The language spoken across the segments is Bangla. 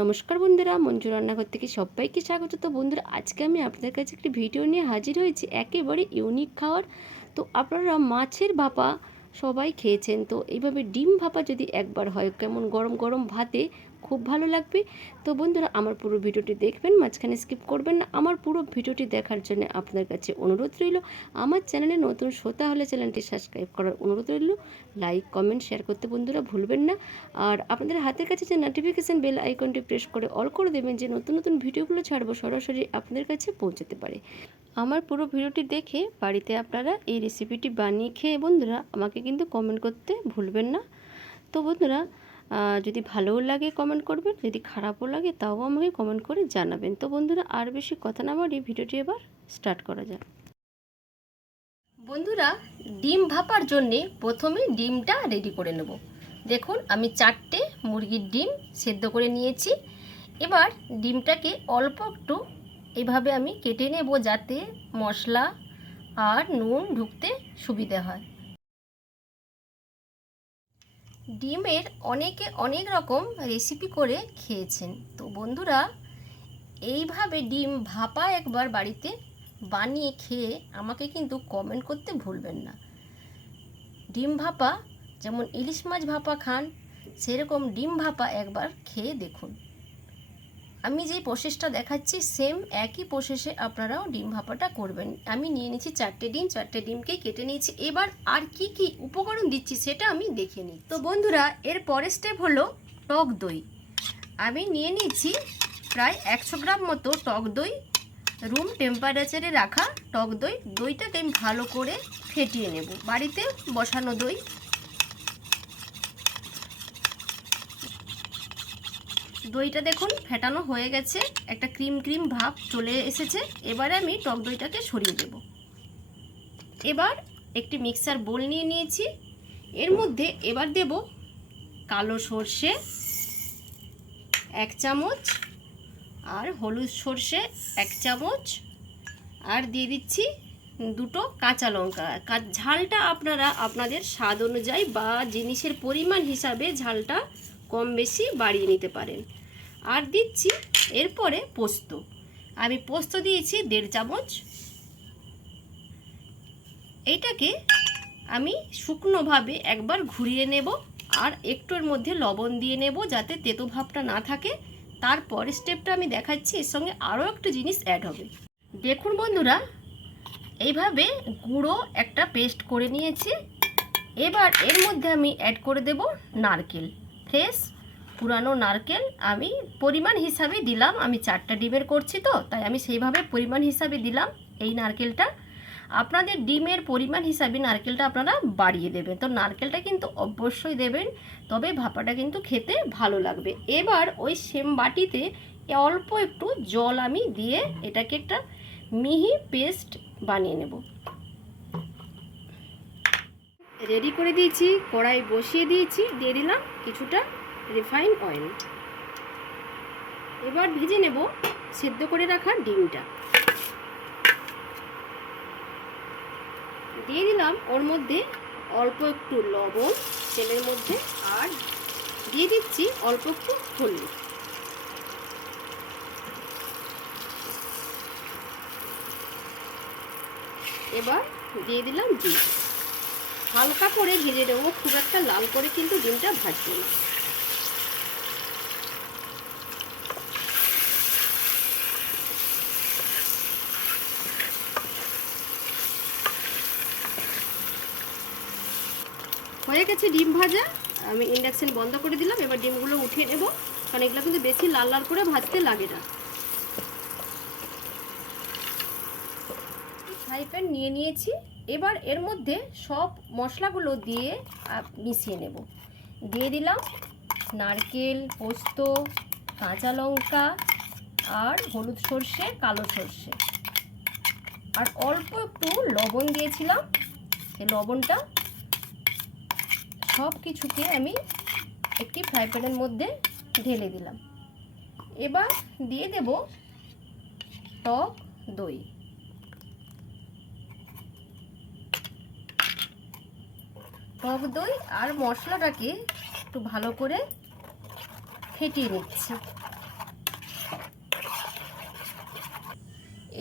নমস্কার বন্ধুরা, মঞ্জু রান্নাঘর থেকে সবাইকে স্বাগত। তো বন্ধুরা, আজকে আমি আপনাদের কাছে একটি ভিডিও নিয়ে হাজির হয়েছি, একেবারে ইউনিক খাওয়ার। তো আপনারা মাছের ভাপা সবাই খেয়েছেন, তো এইভাবে ডিম ভাপা যদি একবার হয়, কেমন গরম গরম ভাতে খুব ভালো লাগবে। তো বন্ধুরা, আমার পুরো ভিডিওটি দেখবেন, মাঝখানে স্কিপ করবেন না। আমার পুরো ভিডিওটি দেখার জন্য আপনাদের কাছে অনুরোধ রইল। আমার চ্যানেলে নতুন শ্রোতা হলে চ্যানেলটি সাবস্ক্রাইব করার অনুরোধ রইল। লাইক কমেন্ট শেয়ার করতে বন্ধুরা ভুলবেন না। আর আপনাদের হাতের কাছে যে নোটিফিকেশান বেল আইকনটি প্রেস করে অল করে দেবেন, যে নতুন নতুন ভিডিওগুলো ছাড়বো সরাসরি আপনাদের কাছে পৌঁছাতে পারে। আমার পুরো ভিডিওটি দেখে বাড়িতে আপনারা এই রেসিপিটি বানিয়ে খেয়ে বন্ধুরা আমাকে কিন্তু কমেন্ট করতে ভুলবেন না। তো বন্ধুরা, যদি ভালোও লাগে কমেন্ট করবেন, যদি খারাপও লাগে তাও আমাকে কমেন্ট করে জানাবেন। তো বন্ধুরা, আর বেশি কথা না বাড়িয়ে ভিডিওটি এবার স্টার্ট করা যাক। বন্ধুরা, ডিম ভাপার জন্যে প্রথমে ডিমটা রেডি করে নেব। দেখুন, আমি 4টে মুরগির ডিম সেদ্ধ করে নিয়েছি। এবার ডিমটাকে অল্প একটু এইভাবে আমি কেটে নেব, যাতে মশলা আর নুন ঢুকতে সুবিধা হয়। ডিমের অনেকে অনেক রকম রেসিপি করে খেয়েছেন, তো বন্ধুরা এইভাবে ডিম ভাপা একবার বাড়িতে বানিয়ে খেয়ে আমাকে কিন্তু কমেন্ট করতে ভুলবেন না। ডিম ভাপা যেমন ইলিশ মাছ ভাপা খান, সেরকম ডিম ভাপা একবার খেয়ে দেখুন। আমি যেই প্রসেসটা দেখাচ্ছি সেম একই প্রসেসে আপনারাও ডিম ভাপাটা করবেন। আমি নিয়ে নিচ্ছি 4টে ডিম, 4টে ডিমকে কেটে নিয়েছি। এবার আর কি কি উপকরণ দিচ্ছি সেটা আমি দেখে নিই। তো বন্ধুরা, এর পরের স্টেপ হলো টক দই। আমি নিয়ে নিচ্ছি প্রায় 100 গ্রাম মতো টক দই, রুম টেম্পারেচারে রাখা টক দই। দইটাকে আমি ভালো করে ফেটিয়ে নেব, বাড়িতে বসানো দই। দইটা দেখুন ফেটানো হয়ে গেছে, একটা ক্রিম ক্রিম ভাব চলে এসেছে। এবারে আমি টক দইটাকে সরিয়ে দেব। এবার একটি মিক্সার বোল নিয়ে নিয়েছি, এর মধ্যে এবার দেব কালো সর্ষে 1 চামচ, আর হলুদ সর্ষে 1 চামচ, আর দিয়ে দিচ্ছি 2টো কাঁচা লঙ্কা। ঝালটা আপনারা আপনাদের স্বাদ অনুযায়ী বা জিনিসের পরিমাণ হিসাবে ঝালটা কম বেশি বাড়িয়ে নিতে পারেন। আর দিচ্ছি এরপরে পোস্ত। আমি পোস্ত দিয়েছি 1.5 চামচ। এইটাকে আমি শুকনোভাবে একবার ঘুরিয়ে নেব, আর একটু এর মধ্যে লবণ দিয়ে নেব যাতে তেতো ভাবটা না থাকে। তারপর স্টেপটা আমি দেখাচ্ছি, এর সঙ্গে আরও একটা জিনিস অ্যাড হবে। দেখুন বন্ধুরা, এইভাবে গুঁড়ো একটা পেস্ট করে নিয়েছি। এবার এর মধ্যে আমি অ্যাড করে দেব নারকেল, ফ্রেশ পুরানো নারকেল। আমি পরিমাণ হিসাবে দিলাম, আমি 4টা ডিমের করছি তো তাই আমি সেইভাবে পরিমাণ হিসাবে দিলাম এই নারকেলটা। আপনাদের ডিমের পরিমাণ হিসাবে নারকেলটা আপনারা বাড়িয়ে দেবেন। তো নারকেলটা কিন্তু অবশ্যই দেবেন, তবে ভাপাটা কিন্তু খেতে ভালো লাগবে। এবার ওই সেম বাটিতে অল্প একটু জল আমি দিয়ে এটাকে একটা মিহি পেস্ট বানিয়ে নেব। রেডি করে দিয়েছি, কড়াই বসিয়ে দিয়েছি, দিয়ে দিলাম কিছুটা রিফাইন অয়েল। এবার ভেজে নেব সেদ্ধ করে রাখা ডিমটা। দিয়ে দিলাম ওর মধ্যে অল্প একটু লবণ তেলের মধ্যে, আর দিয়ে দিচ্ছি অল্প একটু হলুদ। এবার দিয়ে দিলাম ডিম, হালকা করে ভেজে নেবো, খুব একটা লাল করে কিন্তু ডিমটা ভাজবো না। হয়ে গেছে ডিম ভাজা, আমি ইন্ডাকশন বন্ধ করে দিলাম। এবার ডিমগুলো উঠিয়ে নেব, কারণ এগুলো কিন্তু বেশি লাল লাল করে ভাজতে লাগে না। ফ্রাই প্যান নিয়ে নিয়েছি, এবার এর মধ্যে সব মশলাগুলো দিয়ে মিশিয়ে নেব। দিয়ে দিলাম নারকেল, পোস্ত, কাঁচা লঙ্কা, আর হলুদ সর্ষে, কালো সর্ষে, আর অল্প একটু লবণ দিয়েছিলাম। এই লবণটা সব কিছুকে আমি একটি ফ্রাই প্যানের মধ্যে ঢেলে দিলাম। এবার দিয়ে দেব টক দই। টক দই আর মশলাটাকে একটু ভালো করে ফেটিয়ে নিচ্ছি।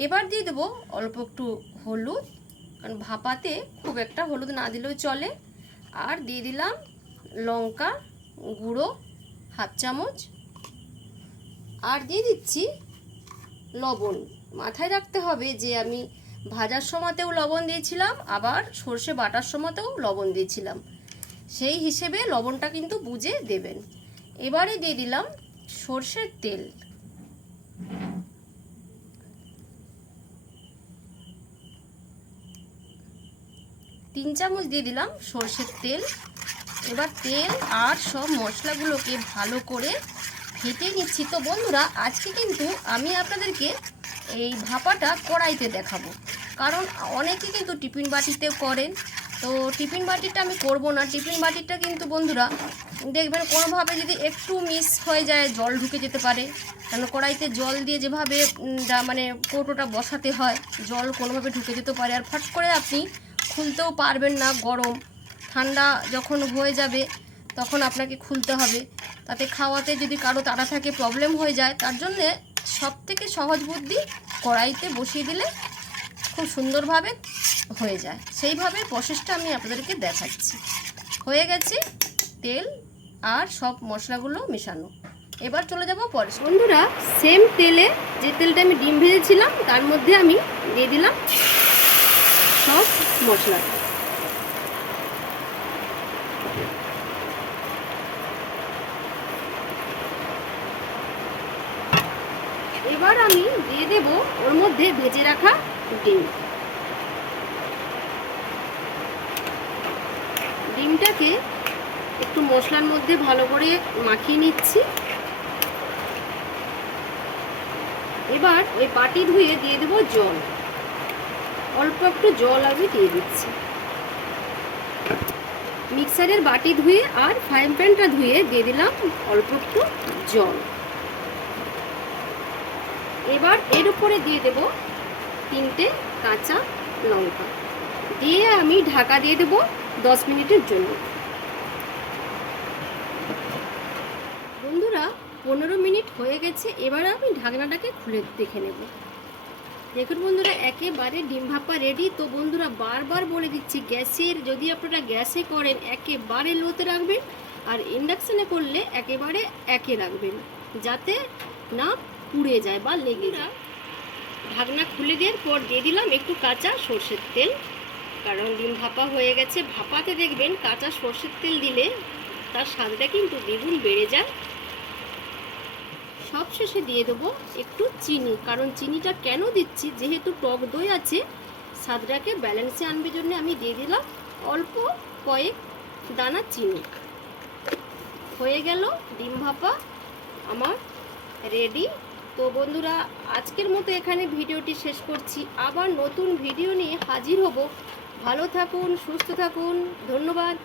এবার দিয়ে দেবো অল্প একটু হলুদ, কারণ ভাপাতে খুব একটা হলুদ না দিলেও চলে। আর দিয়ে দিলাম লঙ্কা গুঁড়ো হাফ চামচ। আর দিয়ে দিচ্ছি লবণ। মাথায় রাখতে হবে যে আমি ভাজার সময়তেও লবণ দিয়েছিলাম, আবার সর্ষে বাটার সময়তেও লবণ দিয়েছিলাম, সেই হিসেবে লবণটা কিন্তু বুঝে দেবেন। এবারে দিয়ে দিলাম সর্ষের তেল। তিন চামচ দিয়ে দিলাম সর্ষের তেল। এবার তেল আর সব মশলাগুলোকে ভালো করে ফেটে নিচ্ছি। তো বন্ধুরা, আজকে কিন্তু আমি আপনাদেরকে এই ভাপাটা কড়াইতে দেখাবো, কারণ অনেকে কিন্তু টিফিন বাটিতে করেন। তো টিফিন বাটিটা আমি করব না। টিফিন বাটিটা কিন্তু বন্ধুরা দেখবেন কোনোভাবে যদি একটু মিস হয়ে যায়, জল ঢুকে যেতে পারে। কারণ কড়াইতে জল দিয়ে যেভাবে মানে কৌটোটা বসাতে হয়, জল কোনোভাবে ঢুকে যেতে পারে, আর ফট করে আপনি খুলতেও পারবেন না। গরম ঠান্ডা যখন হয়ে যাবে তখন আপনাকে খুলতে হবে, তাতে খাওয়াতে যদি কারো তাড়া থাকে প্রবলেম হয়ে যায়। তার জন্যে সবথেকে সহজ বুদ্ধি, কড়াইতে বসিয়ে দিলে খুব সুন্দরভাবে হয়ে যায়। সেইভাবে প্রসেসটা আমি আপনাদেরকে দেখাচ্ছি। হয়ে গেছে তেল আর সব মশলাগুলো মেশানো। এবার চলে যাব পরে। বন্ধুরা, সেম তেলে যে তেলটা আমি ডিম ভেজেছিলাম তার মধ্যে আমি দিয়ে দিলাম সব মশলা। এবার আমি দিয়ে দেব ওর মধ্যে ভেজে রাখা ডিম। ডিমটাকে একটু মশলার মধ্যে ভালো করে মাখিয়ে নিচ্ছি। এবার ওই বাটি ধুয়ে দিয়ে দেব জল। অল্প একটু জল আমি দিয়ে দিচ্ছি। মিক্সারের বাটি ধুয়ে আর ফ্রাইং প্যানটা ধুয়ে দিয়ে দিলাম অল্প একটু জল। এবার এর উপরে দিয়ে দেব 3টে কাঁচা লঙ্কা, দিয়ে আমি ঢাকা দিয়ে দেব 10 মিনিটের জন্য। বন্ধুরা, 15 মিনিট হয়ে গেছে। এবার আমি ঢাকনাটাকে খুলে দেখে নেব। দেখুন বন্ধুরা, একেবারে ডিম ভাপা রেডি। তো বন্ধুরা, বারবার বলে দিচ্ছি, গ্যাসের যদি আপনারা গ্যাসে করেন একেবারে লোতে রাখবেন, আর ইন্ডাকশানে করলে একেবারে একে রাখবেন, যাতে না পুড়ে যায় বা লেগে যায়। ঢাকনা খুলে দেওয়ার পর দিয়ে দিলাম একটু কাঁচা সর্ষের তেল, কারণ ডিম ভাপা হয়ে গেছে। ভাপাতে দেখবেন কাঁচা সর্ষের তেল দিলে তার স্বাদটা কিন্তু দ্বিগুণ বেড়ে যায়। সবশেষে দিয়ে দেবো একটু চিনি, কারণ চিনিটা কেন দিচ্ছি, যেহেতু টক দই আছে, স্বাদটাকে ব্যালেন্সে আনবে জন্য আমি দিয়ে দিলাম অল্প কয়েক দানা চিনি। হয়ে গেল ডিম ভাপা আমার রেডি। তো বন্ধুরা, আজকের মতো এখানে ভিডিওটি শেষ করছি। আবার নতুন ভিডিও নিয়ে হাজির হব। ভালো থাকুন, সুস্থ থাকুন, ধন্যবাদ।